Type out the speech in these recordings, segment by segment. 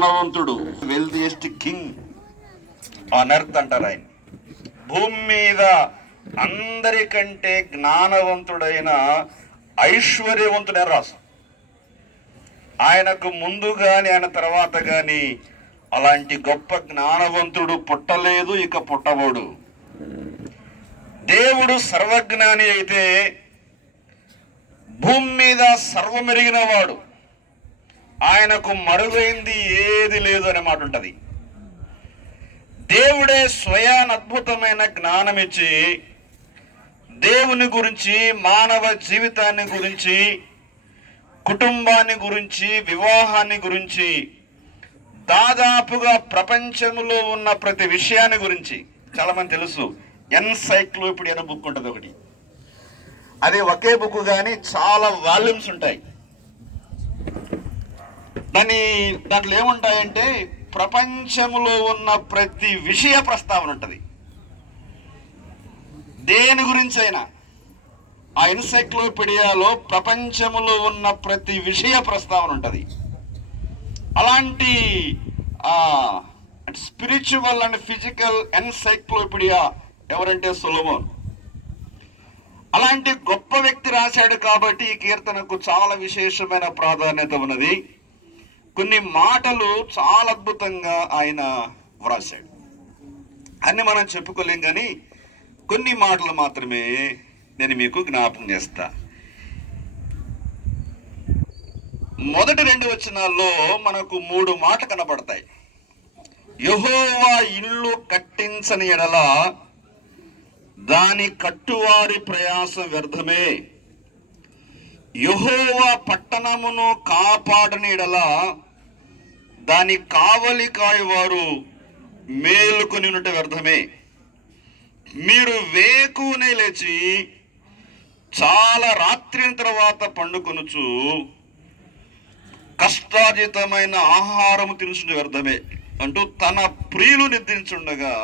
జ్ఞానవంతుడు, wealthiest king on earth అంటారు ఆయన. భూమి మీద అందరికంటే జ్ఞానవంతుడైన ఐశ్వర్యవంతుడే రాసు. ఆయనకు ముందు గాని ఆయన తర్వాత గాని అలాంటి గొప్ప జ్ఞానవంతుడు పుట్టలేదు, ఇక పుట్టబోడు. దేవుడు సర్వజ్ఞాని అయితే భూమి మీద సర్వమెరిగిన వాడు, ఆయనకు మరుగైంది ఏది లేదు అనే మాట ఉంటుంది. దేవుడే స్వయాన అద్భుతమైన జ్ఞానం ఇచ్చి దేవుని గురించి, మానవ జీవితాన్ని గురించి, కుటుంబాన్ని గురించి, వివాహాన్ని గురించి, దాదాపుగా ప్రపంచంలో ఉన్న ప్రతి విషయాన్ని గురించి చాలా మంది తెలుసు. ఎన్సైక్లోపీడియా అనే బుక్ ఉంటుంది ఒకటి. అది ఒకే బుక్ కానీ చాలా వాల్యూమ్స్ ఉంటాయి. దాంట్లో ఏముంటాయంటే ప్రపంచంలో ఉన్న ప్రతి విషయ ప్రస్తావన ఉంటుంది. దేని గురించి అయినా ఆ ఎన్సైక్లోపీడియాలో ప్రపంచంలో ఉన్న ప్రతి విషయ ప్రస్తావన ఉంటుంది. అలాంటి స్పిరిచువల్ అండ్ ఫిజికల్ ఎన్సైక్లోపీడియా ఎవరంటే సొలొమోన్. అలాంటి గొప్ప వ్యక్తి రాశాడు కాబట్టి ఈ కీర్తనకు చాలా విశేషమైన ప్రాధాన్యత ఉన్నది. కొన్ని మాటలు చాలా అద్భుతంగా ఆయన వ్రాశాడు. అన్ని మనం చెప్పుకోలేం, కానీ కొన్ని మాటలు మాత్రమే నేను మీకు జ్ఞాపకం చేస్తా. మొదటి 2 వచనాల్లో మనకు 3 మాటలు కనబడతాయి. యెహోవా ఇల్లు కట్టించని ఎడల దాని కట్టువారి ప్రయాసం వ్యర్థమే. యెహోవా పట్టణమును కాపాడని ఎడల దాని కావలి కాయవారు మేలుకొని ఉన్నట వ్యర్థమే. మీరు వేకునే లేచి చాలా రాత్రి తర్వాత పండుకొనుచు కష్టార్జితమైన ఆహారము తినుచుండ వ్యర్థమే అంటూ తన ప్రియులు నిద్రించుండగా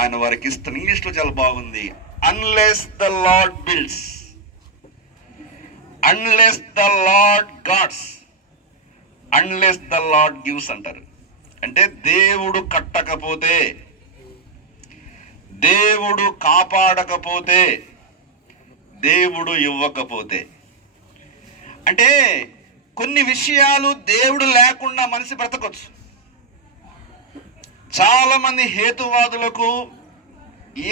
ఆయన వారికి ఇస్తున్న, ఇంగ్లీష్లో చాలా బాగుంది, unless the lord builds, unless the lord guards, unless the lord gives అంటారు. అంటే దేవుడు కట్టకపోతే, దేవుడు కాపాడకపోతే, దేవుడు ఇవ్వకపోతే. అంటే కొన్ని విషయాలు దేవుడు లేకుండా మనిషి బ్రతకొచ్చు. చాలా మంది హేతువాదులకు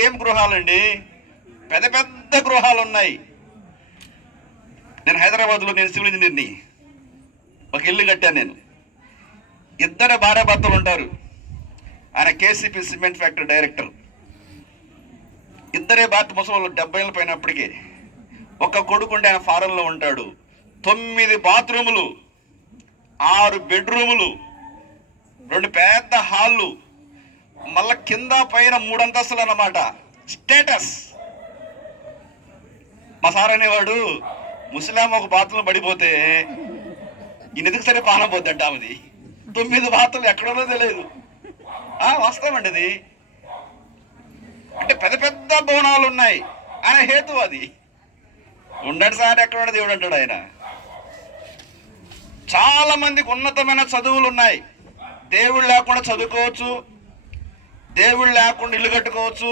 ఏం గృహాలండి, పెద్ద పెద్ద గృహాలు ఉన్నాయి. నేను హైదరాబాద్లో, నేను సివిల్ ఇంజనీర్ని, ఒక ఇల్లు కట్టాను నేను. 2 భార్యాభర్తలు ఉంటారు. ఆయన కేసీపీ సిమెంట్ ఫ్యాక్టరీ డైరెక్టర్. 2 భార్య ముసలు 70 ఏళ్ళ పైనప్పటికీ. ఒక కొడుకుంటే ఆయన ఫారెన్లో ఉంటాడు. 9 బాత్రూములు, 6 బెడ్రూములు, 2 పెద్ద హాళ్ళు, మళ్ళా కింద పైన 3 అంతస్తులు అన్నమాట. స్టేటస్. మా సార్ అనేవాడు, ముస్లాం ఒక బాత్రూమ్ పడిపోతే ఈయనెదుకు సరే పానం పోద్దంట. ఆమెది 9 బాత్రూమ్లు ఎక్కడో తెలియదు. వాస్తవం అండి. అది అంటే పెద్ద పెద్ద భవనాలు ఉన్నాయి. ఆయన హేతు అది. ఉండడు సార్, ఎక్కడ దేవుడు అంటాడు ఆయన. చాలా మందికి ఉన్నతమైన చదువులు ఉన్నాయి. దేవుడు లేకుండా చదువుకోవచ్చు, దేవుడు లేకుండా ఇల్లు కట్టుకోవచ్చు,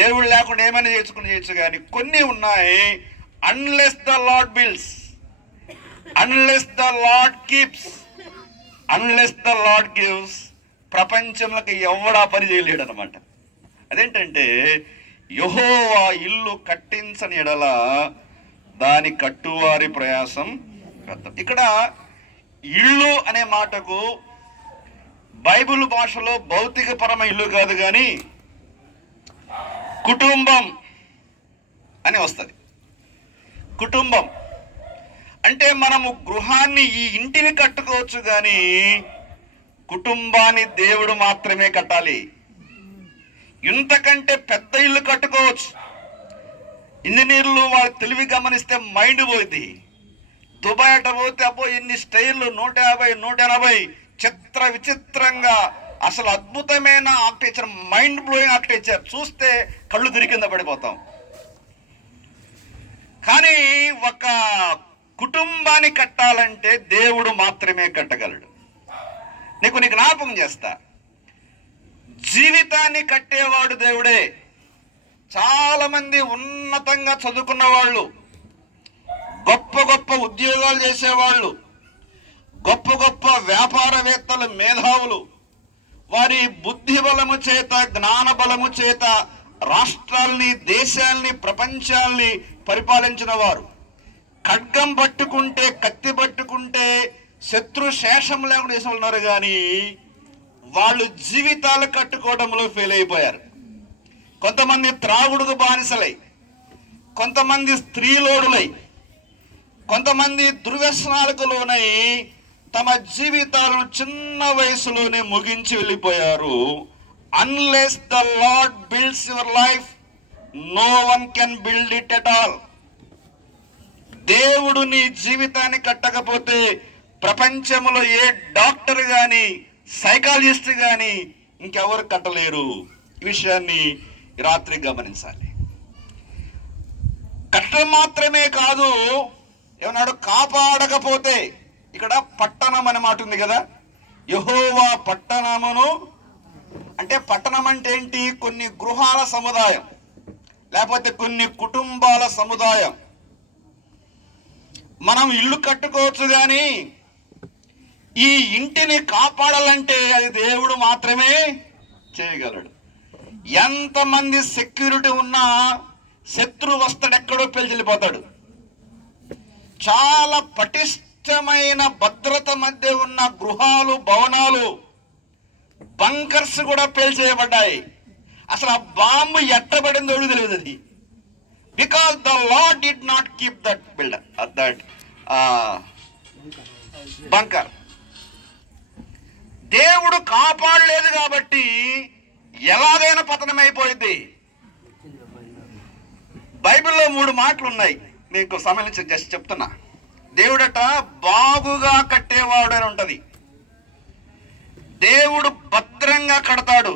దేవుడు లేకుండా ఏమైనా చేయొచ్చు. కానీ కొన్ని ఉన్నాయి, unless the lord builds, unless the lord keeps, unless the lord gives, ప్రపంచంలోకి ఎవడా పని చేయలేడు అనమాట. అదేంటంటే యెహోవా ఇల్లు కట్టించని ఎడల దాని కట్టువారి ప్రయాసం వ్యర్థం. ఇక్కడ ఇల్లు అనే మాటకు బైబిల్ భాషలో భౌతికపరమైన ఇల్లు కాదు, కానీ కుటుంబం అని వస్తుంది. కుటుంబం అంటే మనము గృహాన్ని, ఈ ఇంటిని కట్టుకోవచ్చు, కానీ కుటుంబాన్ని దేవుడు మాత్రమే కట్టాలి. ఇంతకంటే పెద్ద ఇల్లు కట్టుకోవచ్చు. ఇంజనీర్లు వాళ్ళ తెలివి గమనిస్తే మైండ్ పోయింది. దుబాయ్ అట పోతే అబ్బో ఎన్ని స్టైర్లు, 150, 180, చిత్ర విచిత్రంగా, అసలు అద్భుతమైన ఆర్కిటెక్చర్, మైండ్ బ్లోయింగ్ ఆర్కిటెక్చర్. చూస్తే కళ్ళు తిరిగి కింద పడిపోతాం. కానీ ఒక కుటుంబాన్ని కట్టాలంటే దేవుడు మాత్రమే కట్టగలడు. నీకు జ్ఞాపకం చేస్తా. జీవితాన్ని కట్టేవాడు దేవుడే. చాలా మంది ఉన్నతంగా చదువుకున్న వాళ్ళు, గొప్ప గొప్ప ఉద్యోగాలు చేసేవాళ్ళు, గొప్ప గొప్ప వ్యాపారవేత్తలు, మేధావులు, వారి బుద్ధి బలము చేత, జ్ఞాన బలము చేత రాష్ట్రాల్ని, దేశాల్ని, ప్రపంచాల్ని పరిపాలించిన వారు ఖడ్గం పట్టుకుంటే, కత్తి పట్టుకుంటే శత్రు శేషం లేకుండా చేసిన ఉన్నారు. కానీ వాళ్ళు జీవితాలు కట్టుకోవడంలో ఫెయిల్ అయిపోయారు. కొంతమంది త్రాగుడుకు బానిసలై, కొంతమంది స్త్రీలోడులై, కొంతమంది దుర్వ్యసనాలకు లోనై తమ జీవితాలను చిన్న వయసులోనే ముగించి వెళ్ళిపోయారు. Unless the lord builds your life, no one can build it at all. దేవుడు నీ జీవితాన్ని కట్టకపోతే ప్రపంచంలో ఏ డాక్టర్ గాని, సైకాలజిస్ట్ గాని ఇంకెవరు కట్టలేరు. ఈ విషయాన్ని రాత్రి గమనించాలి. కట్టడం మాత్రమే కాదు, ఏమన్నాడు? కాపాడకపోతే. ఇక్కడ పట్టణం అనే మాట ఉంది కదా, యెహోవా పట్టణమును అంటే, పట్టణం అంటే ఏంటి? కొన్ని గృహాల సముదాయం, లేకపోతే కొన్ని కుటుంబాల సముదాయం. మనం ఇల్లు కట్టుకోవచ్చు, కానీ ఈ ఇంటిని కాపాడాలంటే అది దేవుడు మాత్రమే చేయగలడు. ఎంతమంది సెక్యూరిటీ ఉన్నా శత్రు వస్తాడు, ఎక్కడో వెళ్ళిపోతాడు. చాలా పటిష్టమైన భద్రత మధ్య ఉన్న గృహాలు, భవనాలు, బంకర్స్ కూడా పేల్చేయబడ్డాయి. అసలు ఆ బాంబు ఎట్టబడిందో తెలియదు. అది because the lord did not keep that builder, that bunker. దేవుడు కాపాడలేదు కాబట్టి ఎలాగైనా పతనమైపోయింది. బైబిల్లో 3 మాటలు ఉన్నాయి, మీకు సమయం జస్ట్ చెప్తున్నా. దేవుడట బాగుగా కట్టేవాడు అని ఉంటది. దేవుడు భద్రంగా కడతాడు,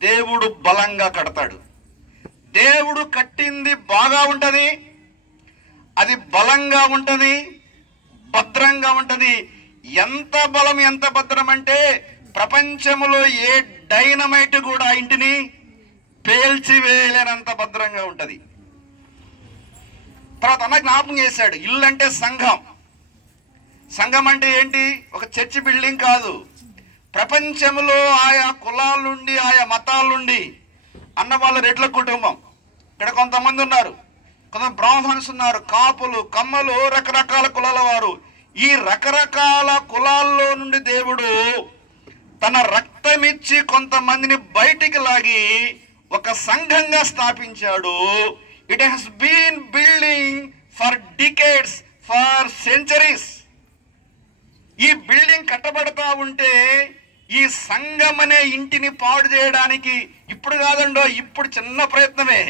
దేవుడు బలంగా కడతాడు. దేవుడు కట్టింది బాగా ఉంటది, అది బలంగా ఉంటది, భద్రంగా ఉంటది. ఎంత బలం, ఎంత భద్రం అంటే ప్రపంచంలో ఏ డైనమైట్ కూడా ఇంటిని పేల్చి వేయలేనంత భద్రంగా ఉంటది. తర్వాత అన్న జ్ఞాపకం చేశాడు, ఇల్లు అంటే సంఘం. సంఘం అంటే ఏంటి? ఒక చర్చి బిల్డింగ్ కాదు. ప్రపంచంలో ఆయా కులాల నుండి, ఆయా మతాల నుండి అన్న వాళ్ళ రెడ్ల కుటుంబం. ఇక్కడ కొంతమంది ఉన్నారు, కొంతమంది బ్రాహ్మణ్స్ ఉన్నారు, కాపులు, కమ్మలు, రకరకాల కులాల వారు. ఈ రకరకాల కులాల్లో నుండి దేవుడు తన రక్తమిచ్చి కొంతమందిని బయటికి లాగి ఒక సంఘంగా స్థాపించాడు. It has been building for decades, for centuries. ఈ బిల్డింగ్ కట్టబడతా ఉంటే ఈ సంఘం అనే ఇంటిని పాడు చేయడానికి ఇప్పుడు కాదండో, ఇప్పుడు చిన్న ప్రయత్నమే.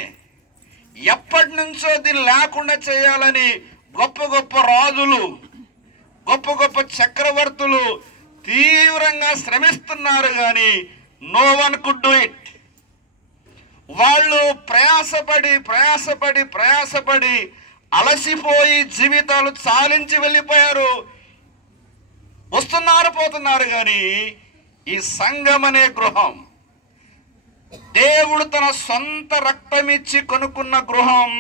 ఎప్పటి నుంచో దీన్ని లేకుండా చేయాలని గొప్ప గొప్ప రాజులు, గొప్ప గొప్ప చక్రవర్తులు తీవ్రంగా శ్రమిస్తున్నారు, కానీ no one could do it. వాళ్ళు ప్రయాసపడి ప్రయాసపడి ప్రయాసపడి అలసిపోయి జీవితాలు చాలించి వెళ్ళిపోయారు. వస్తున్నారు, పోతున్నారు, కానీ ఈ సంఘం అనే గృహం, దేవుడు తన సొంత రక్తమిచ్చి కొనుక్కున్న గృహం,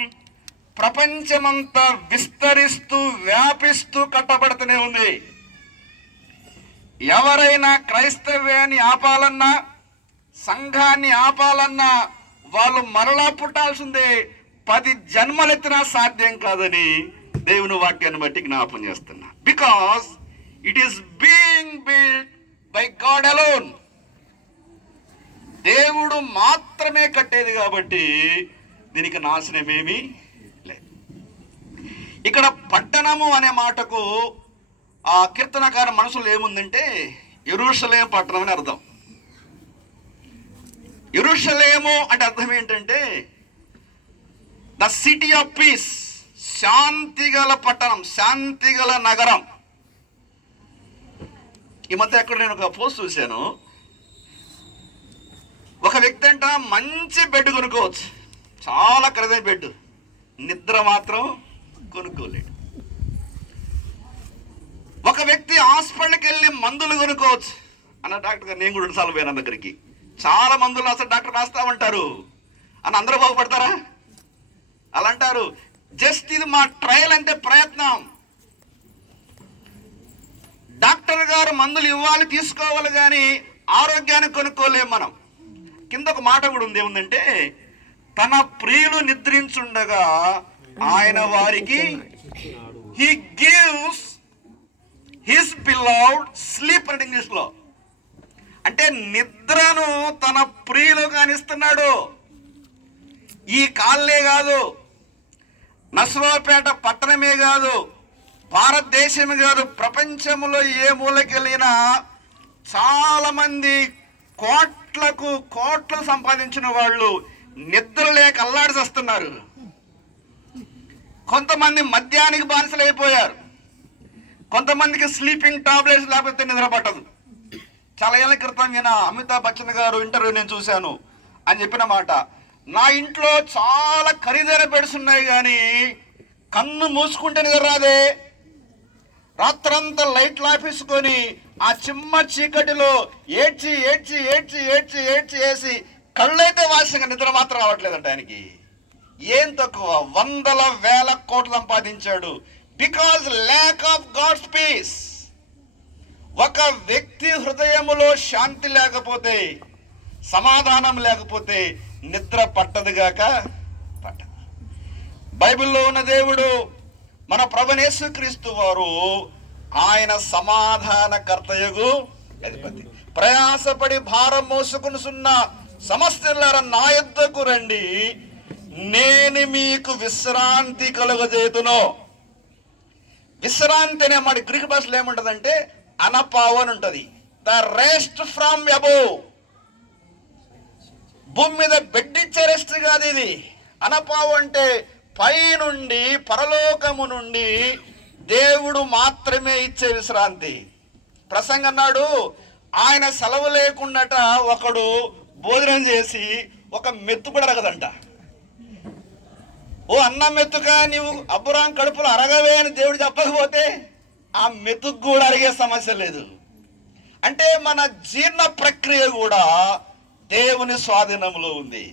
ప్రపంచమంతా విస్తరిస్తూ వ్యాపిస్తూ కట్టబడుతూనే ఉంది. ఎవరైనా క్రైస్తవ్యాన్ని ఆపాలన్నా, సంఘాన్ని ఆపాలన్నా వాళ్ళు మరలా పుట్టాల్సిందే. 10 జన్మలెత్తినా సాధ్యం కాదని దేవుని వాక్యాన్ని బట్టి జ్ఞాపం చేస్తున్నా. Because it is being build by God alone. దేవుడు మాత్రమే కట్టేది కాబట్టి దీనికి నాశనమేమీ లేదు. ఇక్కడ పట్టణము అనే మాటకు ఆ కీర్తనకారు మనసులో ఏముందంటే యెరూషలేము పట్టణం అని అర్థం. యెరూషలేము అంటే అర్థం ఏంటంటే ద సిటీ ఆఫ్ పీస్, శాంతిగల పట్టణం, శాంతిగల నగరం. ఈ మధ్య ఎక్కడ నేను ఒక పోస్ట్ చూశాను, ఒక వ్యక్తి అంట మంచి బెడ్ కొనుక్కోవచ్చు, చాలా ఖరీదైన బెడ్, నిద్ర మాత్రం కొనుక్కోలేడు. ఒక వ్యక్తి హాస్పిటల్కి వెళ్ళి మందులు కొనుక్కోవచ్చు అన్న డాక్టర్ గారు, నేను కూడా 2 సార్లు పోయిన దగ్గరికి, చాలా మందులు అసలు డాక్టర్ రాస్తామంటారు అని అందరూ బాగుపడతారా? అలా అంటారు. జస్ట్ ఇది మా ట్రయల్, అంటే ప్రయత్నం. డాక్టర్ గారు మందులు ఇవ్వాలి, తీసుకోవాలి, కానీ ఆరోగ్యాన్ని కొనుక్కోలేము మనం. కింద ఒక మాట కూడా ఉంది, ఏముందంటే తన ప్రియులు నిద్రించుండగా ఆయన వారికి he gives his beloved sleep అంటే ఇంగ్లీష్లో, అంటే నిద్రను తన ప్రియులు కానిస్తున్నాడు. ఈ కాళ్ళే కాదు, నసరావుపేట పట్టణమే కాదు, భారతదేశమే కాదు, ప్రపంచంలో ఏ మూలకెళ్ళినా చాలా మంది కోట్లు సంపాదించిన వాళ్ళు నిద్ర లేక అల్లాడి వస్తున్నారు. కొంతమంది మద్యానికి బానిసలు అయిపోయారు, కొంతమందికి స్లీపింగ్ టాబ్లెట్స్ లేకపోతే నిద్ర పట్టదు. చాలా ఏళ్ళ క్రితం నేను అమితాబ్ బచ్చన్ గారు ఇంటర్వ్యూ నేను చూశాను అని చెప్పిన మాట, నా ఇంట్లో చాలా ఖరీదైన బెడ్స్ ఉన్నాయి కానీ కన్ను మూసుకుంటే నిద్ర రాదే. రాత్రంతా లైట్లు ఆపేసుకొని ఆ చిమ్మ చీకటిలో ఏడ్చి ఏడ్చి ఏడ్చి ఏడ్చి ఏడ్చి వేసి కళ్ళైతే వాసంగా నిద్ర మాత్రం రావట్లేదంట ఆయనకి. ఏం తక్కువ, 100,000 కోట్లు సంపాదించాడు. Because lack of God's peace. ఒక వ్యక్తి హృదయములో శాంతి లేకపోతే, సమాధానం లేకపోతే నిద్ర పట్టదుగాక పట్టదు. బైబిల్లో ఉన్న దేవుడు మన ప్రభువైన యేసుక్రీస్తు వారు ఆయన సమాధానకర్తయగు అధిపతి. ప్రయాసపడి భారం మోసుకొనుచున్న సమస్తలారా నా యొద్దకు రండి, నేను మీకు విశ్రాంతి కలుగజేతును. విశ్రాంతి అనే మాట గ్రీక్ భాషలో ఏముంటదంటే అనపావు అని ఉంటుంది. The rest from above. భూమి మీద బెడ్ ఇచ్చే రెస్ట్ కాదు ఇది. అనపావు అంటే పై నుండి, పరలోకము నుండి దేవుడు మాత్రమే ఇచ్చే విశ్రాంతి. ప్రసంగం అన్నాడు, ఆయన సెలవు లేకుండాట ఒకడు భోజనం చేసి ఒక మెత్తు కూడా అరగదంట. ఓ అన్నం మెతుక నీవు అబ్బురాం కడుపులో అరగవే అని దేవుడు చెప్పకపోతే ఆ మెతుకు కూడా అరిగే సమస్య లేదు. అంటే మన జీర్ణ ప్రక్రియ కూడా దేవుని స్వాధీనంలో ఉంది.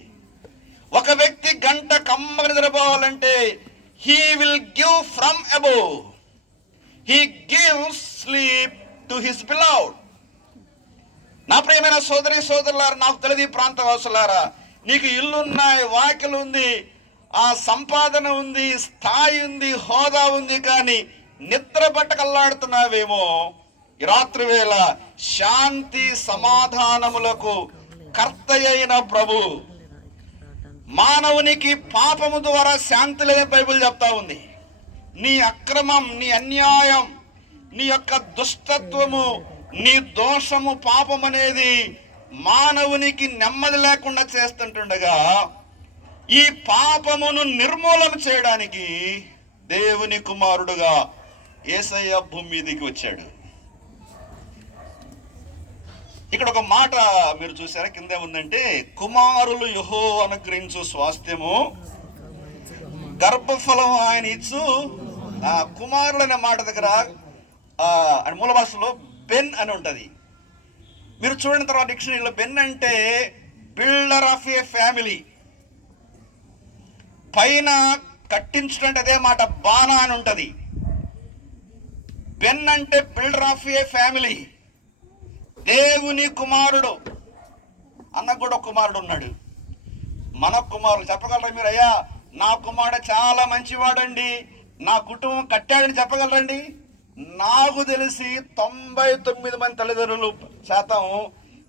ఒక వ్యక్తి గంట కమ్మగా నిద్రపోవాలంటే he will give from above. He gives sleep to his beloved. నా ప్రియమైన సోదరి సోదరులారా, నాకు తెలియదు ఈ ప్రాంత వాసులారా, నీకు ఇల్లున్నాయి, వాకిలు ఉంది, ఆ సంపాదన ఉంది, స్థాయి ఉంది, హోదా ఉంది, కానీ నిద్ర పట్టకల్లాడుతున్నావేమో. ఈ రాత్రి వేళ శాంతి సమాధానములకు కర్త అయిన ప్రభు మానవునికి పాపము ద్వారా శాంతి లేని బైబిల్ చెప్తా ఉంది. నీ అక్రమం, నీ అన్యాయం, నీ యొక్క దుష్టత్వము, నీ దోషము, పాపం అనేది మానవునికి నెమ్మది లేకుండా చేస్తుంటుండగా ఈ పాపమును నిర్మూలన చేయడానికి దేవుని కుమారుడుగా యేసయ్య భూమి మీదకి వచ్చాడు. ఇక్కడ ఒక మాట మీరు చూసారా, కింద ఉందంటే కుమారులు యెహోవా అనుగ్రహించు స్వాస్థ్యము, గర్భఫలం ఆయన ఇచ్చు. కుమారులు అనే మాట దగ్గర మూల భాషలో బెన్ అని ఉంటది. మీరు చూడిన తర్వాత డిక్షనరీలో బెన్ అంటే బిల్డర్ ఆఫ్ ఏ ఫ్యామిలీ. పైన కట్టించడం అదే మాట బానా అని ఉంటది. బెన్ అంటే బిల్డర్ ఆఫ్ ఏ ఫ్యామిలీ. దేవుని కుమారుడు. అన్నకు కూడా ఒక కుమారుడు ఉన్నాడు. మన కుమారులు చెప్పగలరా మీరు? అయ్యా నా కుమారుడు చాలా మంచివాడండి, నా కుటుంబం కట్టాడని చెప్పగలరండి? నాకు తెలిసి 99 మంది తల్లిదండ్రులు శాతం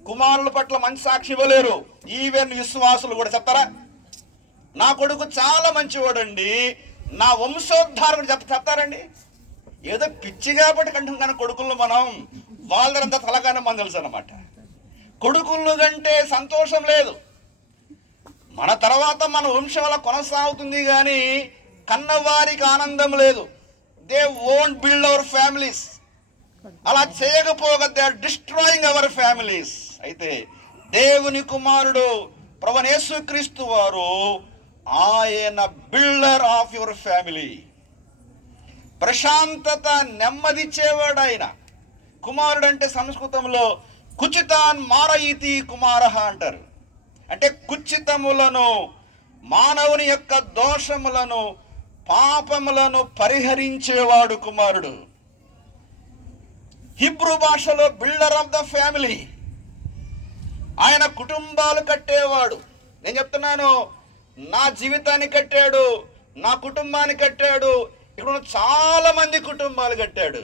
కుమారుల పట్ల మంచి సాక్షి ఇవ్వలేరు. ఈవెన్ విశ్వాసులు కూడా చెప్తారా, నా కొడుకు చాలా మంచివాడండి, నా వంశోద్ధారకుడు చెప్తారండి? ఏదో పిచ్చి కాబట్టి కంటే కానీ కొడుకులను మనం వాళ్ళంతా తలగానే మనం తెలుసు అన్నమాట. కొడుకులను కంటే సంతోషం లేదు. మన తర్వాత మన వంశం అలా కొనసాగుతుంది కానీ కన్నవారికి ఆనందం లేదు. They won't build our families. అలా చేయకపోగా they are destroying our families. అయితే దేవుని కుమారుడు ప్రభువైన యేసుక్రీస్తు వారు ఆయన బిల్డర్ ఆఫ్ యువర్ ఫ్యామిలీ. ప్రశాంతత, నెమ్మదిచ్చేవాడు ఆయన. కుమారుడు అంటే సంస్కృతంలో కుచితాన్ మారయితి కుమారః అంటారు. అంటే కుచితములను, మానవుని యొక్క దోషములను, పాపములను పరిహరించేవాడు కుమారుడు. హిబ్రూ భాషలో బిల్డర్ ఆఫ్ ద ఫ్యామిలీ. ఆయన కుటుంబాలు కట్టేవాడు. నేను చెప్తున్నాను, నా జీవితాన్ని కట్టాడు, నా కుటుంబాన్ని కట్టాడు. ఇక్కడ చాలా మంది కుటుంబాలు కట్టాడు.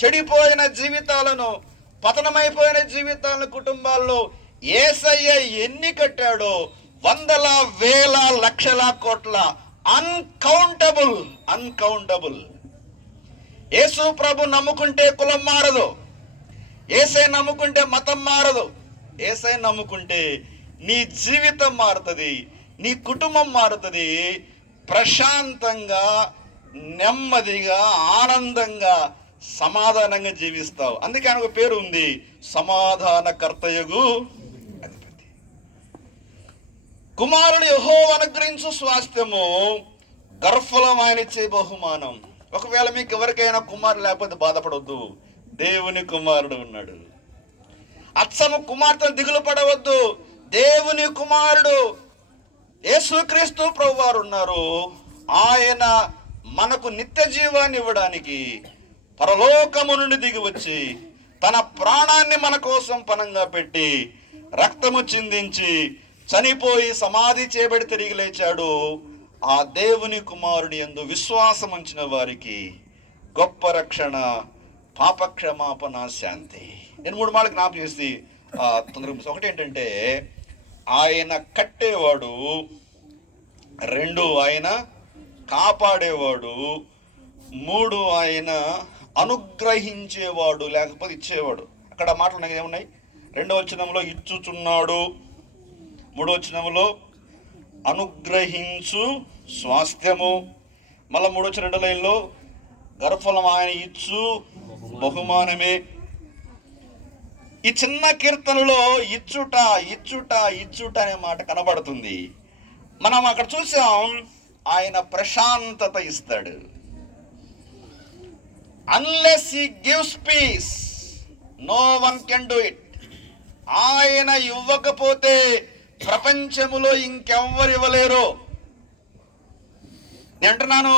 చెడిపోయిన జీవితాలను, పతనమైపోయిన జీవితాలను కుటుంబాల్లో యేసయ్య ఎన్ని కట్టాడో, వందల, వేల, లక్షల, కోట్ల, అన్కౌంటబుల్. యేసు ప్రభు నమ్ముకుంటే కులం మారదు, యేసయ్య నమ్ముకుంటే మతం మారదు. యేసయ్య నమ్ముకుంటే నీ జీవితం మారుతుంది, నీ కుటుంబం మారుతుంది. ప్రశాంతంగా, నెమ్మదిగా, ఆనందంగా, సమాధానంగా జీవిస్తావు. అందుకే ఆయన ఒక పేరు ఉంది, సమాధానకర్తయగు అధిపతి. కుమారుడు యెహోవా అనుగ్రహించు స్వాస్థ్యము, గర్భఫలం ఆయన ఇచ్చే బహుమానం. ఒకవేళ మీకు ఎవరికైనా కుమారుడు లేకపోతే బాధపడవద్దు, దేవుని కుమారుడు ఉన్నాడు. అచ్చము కుమార్తెను దిగులు పడవద్దు, దేవుని కుమారుడు యేసుక్రీస్తు ప్రభువారు ఉన్నారు. ఆయన మనకు నిత్య జీవాన్ని ఇవ్వడానికి పరలోకము నుండి దిగి వచ్చి తన ప్రాణాన్ని మన కోసం పణంగా పెట్టి, రక్తము చిందించి, చనిపోయి సమాధి చేయబడి తిరిగి లేచాడు. ఆ దేవుని కుమారుని యందు విశ్వాసం ఉంచిన వారికి గొప్ప రక్షణ, పాపక్షమాపణ, శాంతి. నేను 3 మాటలు జ్ఞాపకం చేసి తొందరగా. ఒకటి ఏంటంటే, ఆయన కట్టేవాడు. 2, ఆయన కాపాడేవాడు. 3, ఆయన అనుగ్రహించేవాడు, లేకపోతే ఇచ్చేవాడు. అక్కడ మాటలు నాకు ఏమున్నాయి? 2వ వచనంలో ఇచ్చుచున్నాడు, 3వ వచనంలో అనుగ్రహించు స్వాస్థ్యము, మళ్ళీ 3వ వచనం 2వ లైన్లో గర్భఫలం ఆయన ఇచ్చు బహుమానమే. ఈ చిన్న కీర్తనలో ఇచ్చుట ఇచ్చుట ఇచ్చుట అనే మాట కనబడుతుంది. మనం అక్కడ చూసాం, ఆయన ప్రశాంతత ఇస్తాడు. Unless he gives peace, no one can do it. ఆయన ఇవ్వకపోతే ప్రపంచములో ఇంకెవ్వరు ఇవ్వలేరు. నేను అంటున్నాను,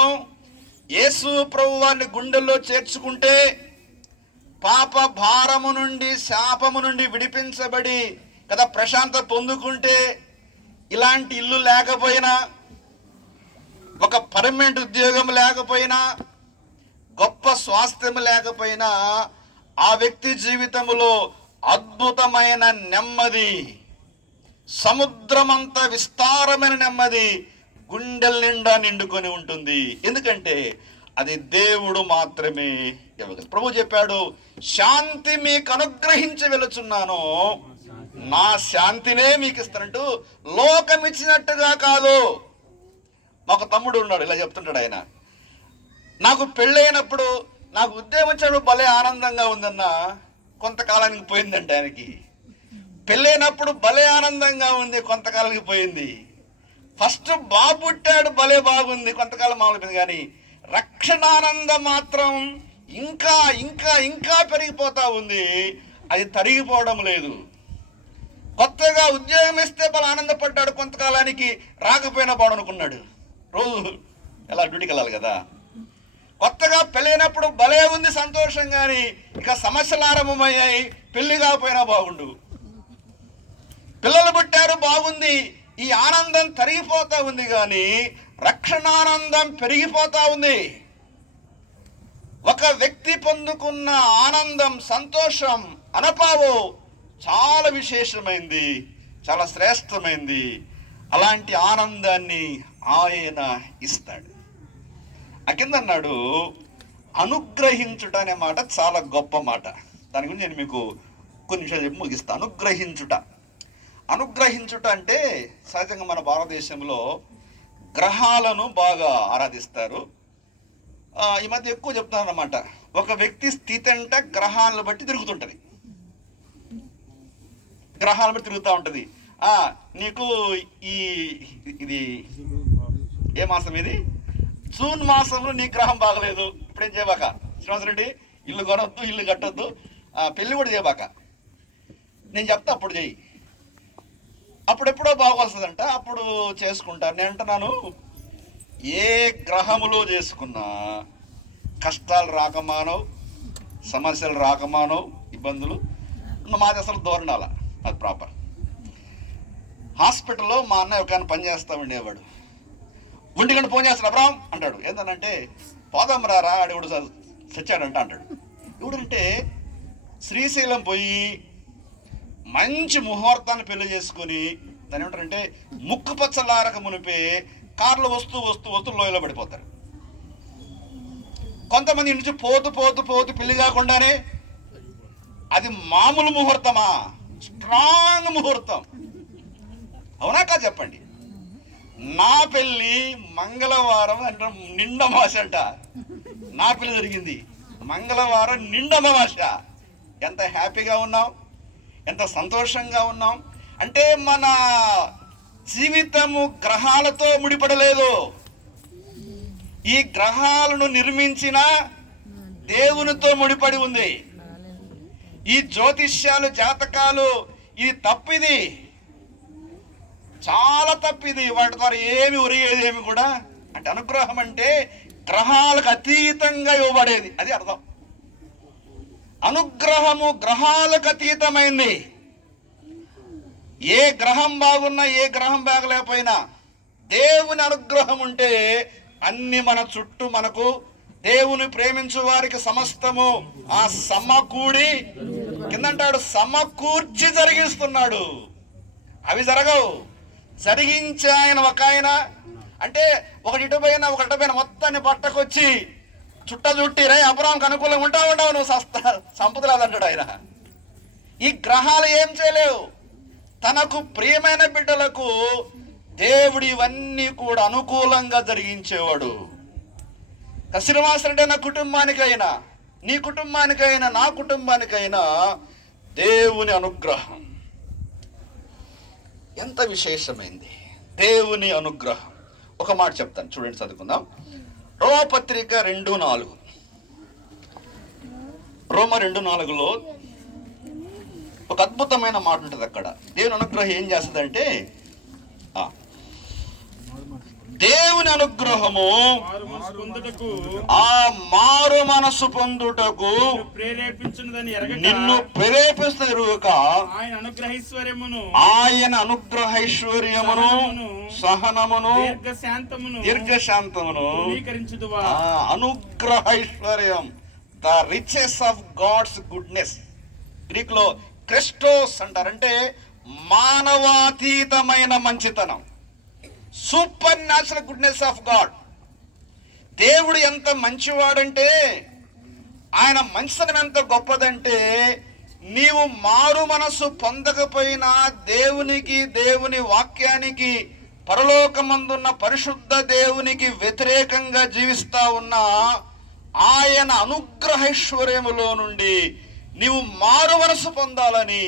యేసు ప్రభువాన్ని గుండెల్లో చేర్చుకుంటే, పాప భారము నుండి, శాపము నుండి విడిపించబడి కదా ప్రశాంతత పొందుకుంటే, ఇలాంటి ఇల్లు లేకపోయినా, ఒక పర్మనెంట్ ఉద్యోగం లేకపోయినా, గొప్ప స్వాస్థ్యం లేకపోయినా, ఆ వ్యక్తి జీవితంలో అద్భుతమైన నెమ్మది, సముద్రమంత విస్తారమైన నెమ్మది గుండెల నిండా నిండుకొని ఉంటుంది. ఎందుకంటే అది దేవుడు మాత్రమే ఇవ్వగలడు. ప్రభు చెప్పాడు, శాంతి మీకు అనుగ్రహించి వెళుచున్నాను, నా శాంతినే మీకు ఇస్తానంటూ. లోకం ఇచ్చినట్టుగా కాదు. మాకు తమ్ముడు ఉన్నాడు, ఇలా చెప్తుంటాడు ఆయన. నాకు పెళ్ళైనప్పుడు, నాకు ఉద్యోగం వచ్చినప్పుడు భలే ఆనందంగా ఉందన్న, కొంతకాలానికి పోయిందంటే ఆయనకి. పెళ్ళైనప్పుడు భలే ఆనందంగా ఉంది, కొంతకాలానికి పోయింది. ఫస్ట్ బాబు పుట్టాడు, భలే బాగుంది, కొంతకాలం మామూలు. కానీ రక్షణానందం మాత్రం ఇంకా ఇంకా ఇంకా పెరిగిపోతా ఉంది, అది తరిగిపోవడం లేదు. కొత్తగా ఉద్యోగం ఇస్తే భలే ఆనందపడ్డాడు, కొంతకాలానికి రాకపోయినా బాగునుకున్నాడు. రోజు ఎలా డ్యూటీకి వెళ్ళాలి కదా. కొత్తగా పెళ్ళైనప్పుడు భలే ఉంది సంతోషం, కానీ ఇక సమస్యలు ఆరంభమయ్యాయి, పెళ్లి కాకపోయినా బాగుండు. పిల్లలు పుట్టారు, బాగుంది, ఈ ఆనందం తరిగిపోతా ఉంది, కానీ రక్షణానందం పెరిగిపోతా ఉంది. ఒక వ్యక్తి పొందుకున్న ఆనందం, సంతోషం, అనుభవం చాలా విశేషమైంది, చాలా శ్రేష్టమైంది. అలాంటి ఆనందాన్ని ఆయన ఇస్తాడు. కిందన్నాడు, అనుగ్రహించుట అనే మాట చాలా గొప్ప మాట. దాని గురించి నేను మీకు కొన్ని విషయాలు చెప్పి ముగిస్తాను. అనుగ్రహించుట అంటే, సహజంగా మన భారతదేశంలో గ్రహాలను బాగా ఆరాధిస్తారు. ఈ మధ్య ఎక్కువ చెప్తాను అన్నమాట. ఒక వ్యక్తి స్థితి అంటే గ్రహాలను బట్టి తిరుగుతుంటది, గ్రహాలను బట్టి తిరుగుతూ ఉంటుంది. నీకు ఇది ఏ మాసం ఇది? జూన్ మాసంలో నీ గ్రహం బాగలేదు, ఇప్పుడేం చేయబాక శ్రీనివాసరెడ్డి, ఇల్లు కొనొద్దు, ఇల్లు కట్టొద్దు, పెళ్ళి కూడా చేయబాక, నేను చెప్తా అప్పుడు చెయ్యి, అప్పుడెప్పుడో బాగొస్తుందంట, అప్పుడు చేసుకుంటాను. నేను అంటున్నాను, ఏ గ్రహములో చేసుకున్నా కష్టాలు రాకమానవు, సమస్యలు రాకమానవు, ఇబ్బందులు. మాది అసలు ధోరణాల, అది ప్రాపర్. హాస్పిటల్లో మా అన్నయ్య ఒక ఆయన పని చేస్తా ఉండేవాడు. 1 గంట ఫోన్ చేస్తాడు, అబ్రామ్ అంటాడు. ఏంటనంటే పోదాం రారా, ఆడేవాడు చచ్చాడంట అంటాడు. ఎవడంటే శ్రీశైలం పోయి మంచి ముహూర్తాన్ని పెళ్లి చేసుకొని దాని ఏమంటారంటే ముక్కు పచ్చలారక మునిపే కార్లు వస్తూ లోయలో పడిపోతారు. కొంతమంది నుంచి పోతూ పెళ్లి కాకుండానే, అది మామూలు ముహూర్తమా, స్ట్రాంగ్ ముహూర్తం. అవునా కాదు చెప్పండి. నా పెళ్ళి మంగళవారం అంటే నిండమాస అంట, నా పెళ్ళి జరిగింది మంగళవారం నిండమాస. ఎంత హ్యాపీగా ఉన్నాం, ఎంత సంతోషంగా ఉన్నాం. అంటే మన జీవితము గ్రహాలతో ముడిపడలేదు. ఈ గ్రహాలను నిర్మించిన దేవునితో ముడిపడి ఉంది. ఈ జ్యోతిష్యాలు, జాతకాలు, ఇది తప్పిది, చాలా తప్పిది. వాటి ద్వారా ఏమి ఒరిగేది ఏమి కూడా. అంటే అనుగ్రహం అంటే గ్రహాలకు అతీతంగా ఇవ్వబడేది, అది అర్థం. అనుగ్రహము గ్రహాలకు అతీతమైంది. ఏ గ్రహం బాగున్నా ఏ గ్రహం బాగలేకపోయినా దేవుని అనుగ్రహం ఉంటే అన్ని మన చుట్టూ మనకు దేవుని ప్రేమించు వారికి సమస్తము ఆ సమకూడి, కిందంటాడు సమకూర్చి జరిగిస్తున్నాడు. అవి జరగవు, జరిగించే ఆయన ఒక ఆయన. అంటే ఒకటి పైన మొత్తాన్ని పట్టకొచ్చి చుట్టి రే అబ్రాంకి అనుకూలంగా ఉంటావు నువ్వు సంపదరాదంటాడు ఆయన. ఈ గ్రహాలు ఏం చేయలేవు. తనకు ప్రియమైన బిడ్డలకు దేవుడు ఇవన్నీ కూడా అనుకూలంగా జరిగించేవాడు. శ్రీనివాసరెడ్డి నా కుటుంబానికైనా, నీ కుటుంబానికైనా, నా కుటుంబానికైనా దేవుని అనుగ్రహం ఎంత విశేషమైంది. దేవుని అనుగ్రహం. ఒక మాట చెప్తాను చూడండి, చదువుకుందాం. రోమపత్రిక 2:4. రోమ 2:4లో ఒక అద్భుతమైన మాట ఉంటుంది. అక్కడ దేవుని అనుగ్రహం ఏం చేస్తుందంటే, దేవుని అనుగ్రహము ఆ మారు మనసు పొందుటకు నిన్ను ప్రేరేపిస్తున్న ఎరుగక ఆయన అనుగ్రహైశ్వర్యమును సహనమును దీర్ఘశాంతమును అనుగ్రహైశ్వర్యం, the riches of God's goodness. Greek లో క్రిస్టోస్ అంటారంటే మానవాతీతమైన మంచితనం, super natural goodness of God. దేవుడు ఎంత మంచివాడంటే, ఆయన మంచితనం ఎంత గొప్పదంటే, నీవు మారు మనసు పొందకపోయినా దేవునికి, దేవుని వాక్యానికి, పరలోకమందున్న పరిశుద్ధ దేవునికి వ్యతిరేకంగా జీవిస్తా ఉన్నా ఆయన అనుగ్రహైశ్వర్యములో నుండి నీవు మారు మనసు పొందాలని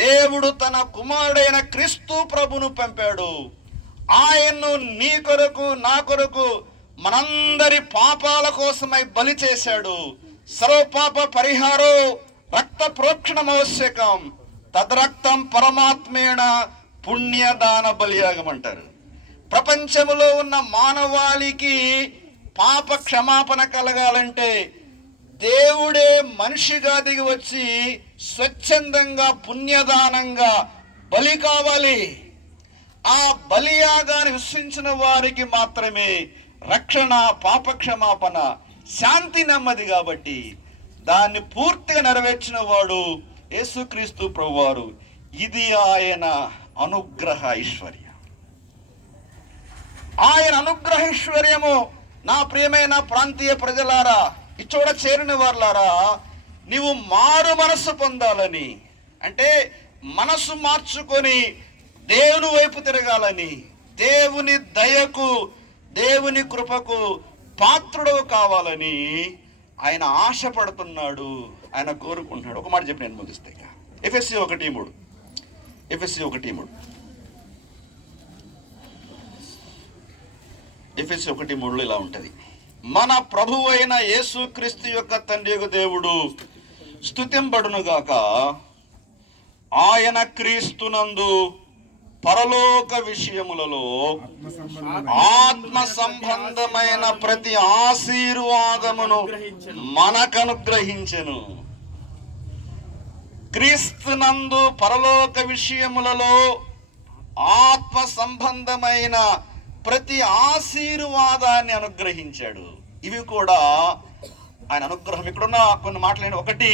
దేవుడు తన కుమారుడైన క్రీస్తు ప్రభును పంపాడు. ఆయన్ను నీ కొరకు, నా కొరకు, మనందరి పాపాల కోసమై బలి చేశాడు. సర్వపాప పరిహారో రక్త ప్రోక్షణం ఆవశ్యకం, తద్రక్తం పరమాత్మేణ పుణ్యదాన బలియాగం అంటారు. ప్రపంచములో ఉన్న మానవాళికి పాప క్షమాపణ కలగాలంటే దేవుడే మనిషిగా దిగి వచ్చి స్వచ్ఛందంగా పుణ్యదానంగా బలి కావాలి. ఆ బలియాగాన్ని విశ్వసించిన వారికి మాత్రమే రక్షణ, పాప క్షమాపణ, శాంతి, నెమ్మది. కాబట్టి దాన్ని పూర్తిగా నెరవేర్చిన వాడు యేసుక్రీస్తు ప్రభువారు. ఇది ఆయన అనుగ్రహ ఐశ్వర్యం. ఆయన అనుగ్రహ ఐశ్వర్యము. నా ప్రియమైన ప్రాంతీయ ప్రజలారా, ఇచ్చోడ చేరిన వారులారా, నీవు మారు మనసు పొందాలని, అంటే మనసు మార్చుకొని దేవుని వైపు తిరగాలని, దేవుని దయకు, దేవుని కృపకు పాత్రుడు కావాలని ఆయన ఆశపడుతున్నాడు, ఆయన కోరుకుంటున్నాడు. ఒక మాట చెప్పి నేను ముగిస్తే, ఎఫెసీ 1:3. ఎఫెసీ 1:3. ఎఫెసీ 1:3లో ఇలా ఉంటుంది. మన ప్రభువు అయిన యేసుక్రీస్తు యొక్క తండ్రి యొక్క దేవుడు స్తుతింపడునుగాక. ఆయన క్రీస్తునందు పరలోక విషయములలో ఆత్మ సంబంధమైన ప్రతి ఆశీర్వాదమును మనకనుగ్రహించెను. క్రీస్తునందు పరలోక విషయములలో ఆత్మ సంబంధమైన ప్రతి ఆశీర్వాదాన్ని అనుగ్రహించాడు. ఇవి కూడా ఆయన అనుగ్రహం. ఇక్కడున్న కొన్ని మాటలు. ఒకటి,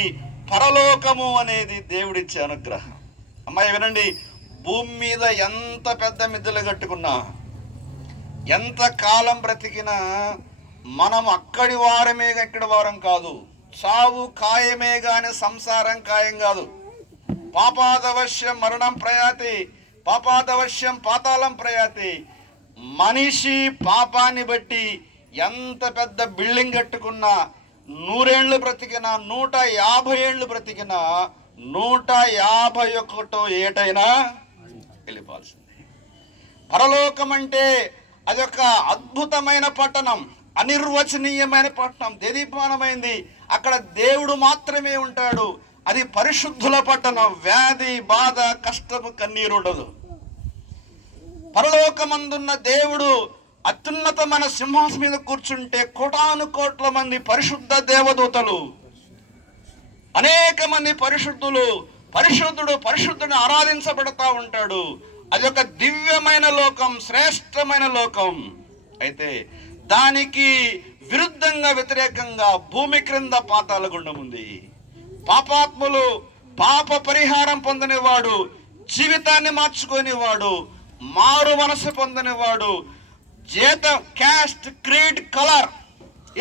పరలోకము అనేది దేవుడిచ్చే అనుగ్రహం. అమ్మాయి వినండి, భూమి మీద ఎంత పెద్ద మిద్దెలు కట్టుకున్నా, ఎంత కాలం బ్రతికినా మనం అక్కడి వారమే, ఇక్కడి వారం కాదు. చావు ఖాయమే గాని సంసారం ఖాయం కాదు. పాపాదవశ్యం మరణం ప్రయాతి, పాపాదవశ్యం పాతాళం ప్రయాతి. మనిషి పాపాన్ని బట్టి ఎంత పెద్ద బిల్డింగ్ కట్టుకున్నా, 100 ఏళ్ళు బ్రతికినా, 150 ఏళ్ళు బ్రతికినా, 151 ఏటైనా వెళ్ళిపోవాల్సిందే. పరలోకం అంటే అదొక అద్భుతమైన పట్టణం, అనిర్వచనీయమైన పట్టణం, దేదీప్యమానమైంది. అక్కడ దేవుడు మాత్రమే ఉంటాడు. అది పరిశుద్ధుల పట్టణం. వ్యాధి, బాధ, కష్టము, కన్నీరు ఉండదు. పరలోకమందున్న దేవుడు అత్యున్నతమైన సింహాసనం మీద కూర్చుంటే కోటాను కోట్ల మంది పరిశుద్ధ దేవదూతలు, అనేక మంది పరిశుద్ధులు, పరిశుద్ధుడు ఆరాధించబడతా ఉంటాడు. అది ఒక దివ్యమైన లోకం, శ్రేష్టమైన లోకం. అయితే దానికి విరుద్ధంగా, వ్యతిరేకంగా భూమి క్రింద పాతాళ గుండం ఉంది. పాపాత్ములు, పాప పరిహారం పొందనివాడు, జీవితాన్ని మార్చుకునేవాడు, మారు మనసు పొందనివాడు, జీతం, caste, creed, colour,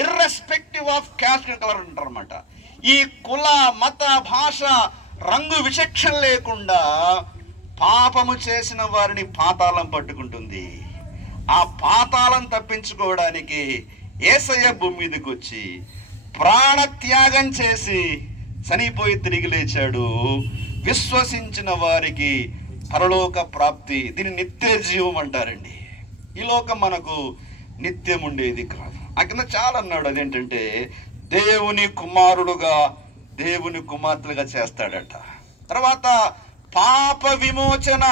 irrespective of caste colour అంటారు అన్నమాట. ఈ కుల, మత, భాష, రంగు విచక్షణ లేకుండా పాపము చేసిన వారిని పాతాళం పట్టుకుంటుంది. ఆ పాతాళం తప్పించుకోవడానికి యేసయ్య భూమి మీదకి వచ్చి ప్రాణత్యాగం చేసి చనిపోయి తిరిగి లేచాడు. విశ్వసించిన వారికి పరలోక ప్రాప్తి, దీని నిత్య జీవం అంటారండి. ఈ లోకం మనకు నిత్యం ఉండేది కాదు. ఆ కింద చాలా అన్నాడు, అదేంటంటే దేవుని కుమారుడుగా, దేవుని కుమార్తెలుగా చేస్తాడట. తర్వాత పాప విమోచన,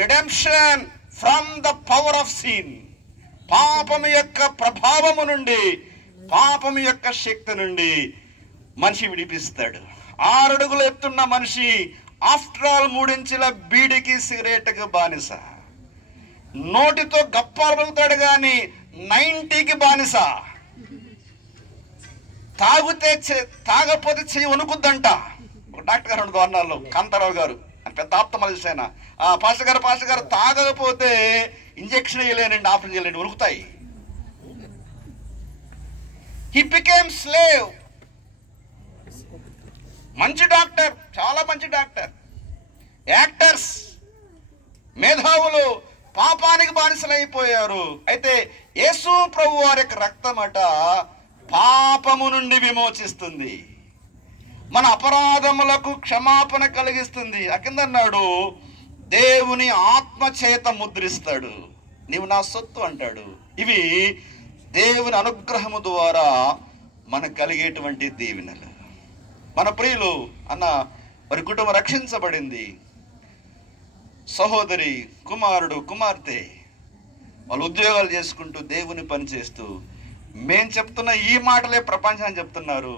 redemption from the power of sin. పాపము యొక్క ప్రభావము నుండి, పాపము యొక్క శక్తి నుండి మనిషి విడిపిస్తాడు. 6 అడుగులు ఎత్తున్న మనిషి ఆఫ్టర్ ఆల్ 3 ఇంచుల బీడికి, సిగరెట్కి బానిస. నోటితో గప్పాలు పలుకుతాడు కానీ 90కి బానిస. తాగపోతే చెయ్యి వణుకుద్దంట. ఒక డాక్టర్ గారు ఉండు గవర్నర్లో, కాంతారావు గారు, అని పెద్ద ఆప్తమాలజిస్ట్ ఆయన. పాస్టర్ గారు తాగకపోతే ఇంజెక్షన్ వేయలేనండి, ఆపరేషన్ చేయలేండి, వణుకుతాయి. He became slave. మంచి డాక్టర్, చాలా మంచి డాక్టర్. యాక్టర్స్, మేధావులు పాపానికి బానిసలైపోయారు. అయితే యేసు ప్రభు వారి యొక్క రక్తమట పాపము నుండి విమోచిస్తుంది, మన అపరాధములకు క్షమాపణ కలిగిస్తుంది. అకిందన్నాడు, దేవుని ఆత్మ చేత ముద్రిస్తాడు, నీవు నా సొత్తు అంటాడు. ఇవి దేవుని అనుగ్రహము ద్వారా మనకు కలిగేటువంటి దీవెనలు. మన ప్రియులు అన్న వారి కుటుంబం రక్షించబడింది. సహోదరి, కుమారుడు, కుమార్తె వాళ్ళు ఉద్యోగాలు చేసుకుంటూ దేవుని పని చేస్తూ, మేం చెప్తున్న ఈ మాటలే ప్రపంచాన్ని చెప్తున్నారు.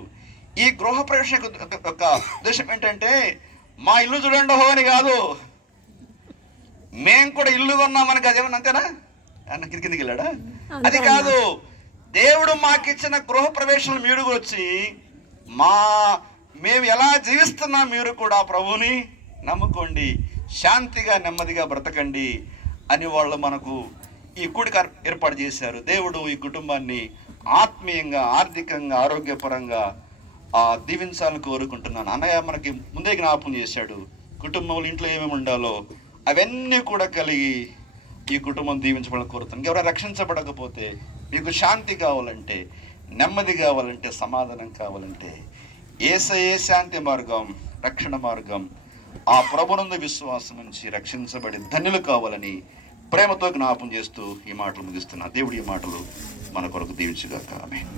ఈ గృహ ప్రవేశం యొక్క ఉద్దేశం ఏంటంటే మా ఇల్లు చూడండి హో అని కాదు, మేం కూడా ఇల్లు కొన్నామని కాదు. ఏమన్నా అంతేనా? అన్న కిందికి వెళ్ళాడా? అది కాదు. దేవుడు మాకిచ్చిన గృహ ప్రవేశంలో మీరు వచ్చి మేము ఎలా జీవిస్తున్నా మీరు కూడా ప్రభువుని నమ్ముకోండి, శాంతిగా నెమ్మదిగా బ్రతకండి అని వాళ్ళు మనకు ఈ కూడిక ఏర్పాటు చేశారు. దేవుడు ఈ కుటుంబాన్ని ఆత్మీయంగా, ఆర్థికంగా, ఆరోగ్యపరంగా దీవించాలని కోరుకుంటున్నాను. అన్నయ్య మనకి ముందే జ్ఞాపకం చేశాడు, కుటుంబంలో ఇంట్లో ఏమేమి ఉండాలో అవన్నీ కూడా కలిగి ఈ కుటుంబం దీవించబడాలని కోరుతున్నాను. ఎవరైనా రక్షించబడకపోతే, మీకు శాంతి కావాలంటే, నెమ్మది కావాలంటే, సమాధానం కావాలంటే యేసయ్యే శాంతి మార్గం, రక్షణ మార్గం. ఆ ప్రభునందు విశ్వాసం నుంచి రక్షించబడి ధన్యులు కావాలని ప్రేమతో జ్ఞాపం చేస్తూ ఈ మాటలు ముగిస్తున్నా. దేవుడి ఈ మాటలు మన కొరకు దీవించుగాక. ఆమేన్.